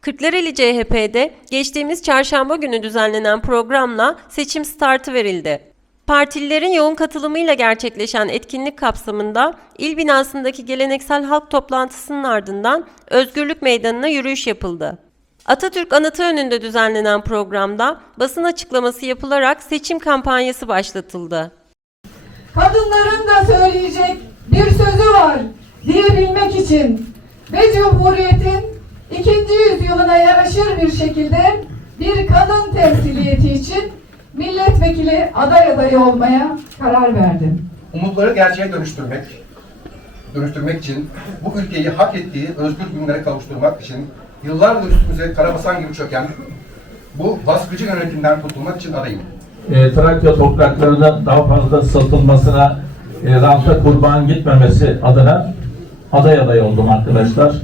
Kırklareli CHP'de geçtiğimiz çarşamba günü düzenlenen programla seçim startı verildi. Partililerin yoğun katılımıyla gerçekleşen etkinlik kapsamında il binasındaki geleneksel halk toplantısının ardından Özgürlük Meydanı'na yürüyüş yapıldı. Atatürk anıtı önünde düzenlenen programda basın açıklaması yapılarak seçim kampanyası başlatıldı. Kadınların da söyleyecek bir sözü var diyebilmek için ve Cumhuriyet'in ikinci yüzyılına yaraşır bir şekilde bir kadın temsiliyeti için milletvekili aday adayı olmaya karar verdim. Umutları gerçeğe dönüştürmek, dönüştürmek için, bu ülkeyi hak ettiği özgür günlere kavuşturmak için yıllardır üstümüze karabasan gibi çöken bu baskıcı yönetimden kurtulmak için adayım. e, Trakya topraklarının daha fazla satılmasına, e, ranta kurban gitmemesi adına aday aday oldum arkadaşlar.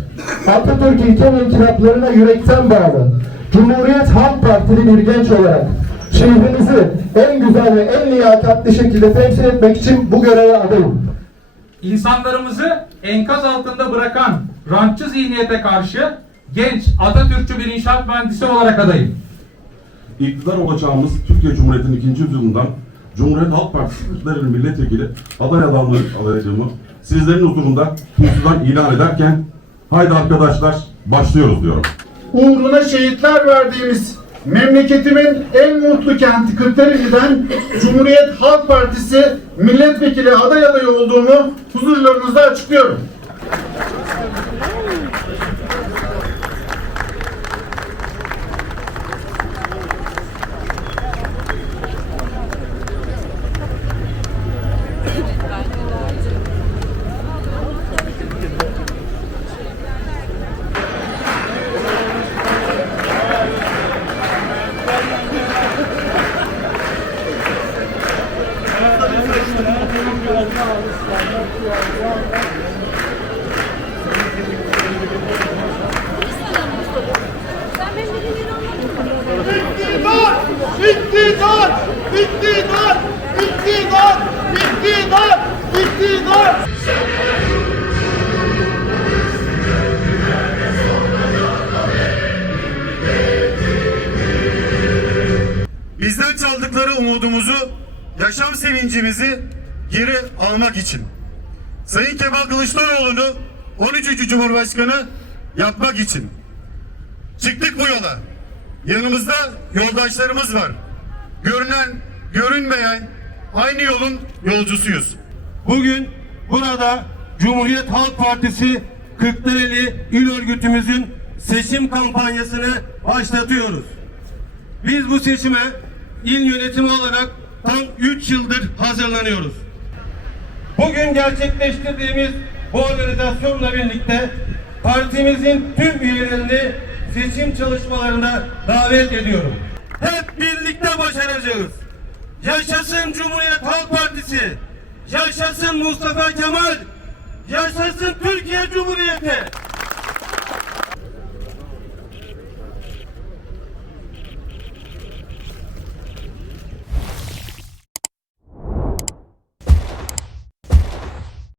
Atatürk ilke ve inkılaplarına yürekten bağlı. Cumhuriyet Halk Partili bir genç olarak şehrimizi en güzel ve en liyakatli şekilde temsil etmek için bu göreve adayım. İnsanlarımızı enkaz altında bırakan rantçı zihniyete karşı genç Atatürkçü bir inşaat mühendisi olarak adayım. İktidar olacağımız Türkiye Cumhuriyeti'nin ikinci yüzyılından Cumhuriyet Halk Partisi Kırklareli Milletvekili aday adamlığı adaylığımı sizlerin huzurunda kürsüden ilan ederken haydi arkadaşlar başlıyoruz diyorum. uğruna şehitler verdiğimiz memleketimin en mutlu kenti Kırklareli'den Cumhuriyet Halk Partisi milletvekili aday adayı olduğumu huzurlarınızda açıklıyorum. İktidar! İktidar! İktidar! İktidar! İktidar! İktidar! Bizden çaldıkları umudumuzu, yaşam sevincimizi geri almak için. Sayın Kemal Kılıçdaroğlu'nu 13. Cumhurbaşkanı yapmak için. Çıktık bu yola. Yanımızda yoldaşlarımız var. Görünen, görünmeyen aynı yolun yolcusuyuz. Bugün burada Cumhuriyet Halk Partisi Kırklareli İl Örgütümüzün seçim kampanyasını başlatıyoruz. Biz bu seçime il yönetimi olarak tam 3 yıldır hazırlanıyoruz. Bugün gerçekleştirdiğimiz bu organizasyonla birlikte partimizin tüm üyelerini seçim çalışmalarına davet ediyorum. Hep birlikte başaracağız. Yaşasın Cumhuriyet Halk Partisi. Yaşasın Mustafa Kemal. Yaşasın Türkiye Cumhuriyeti.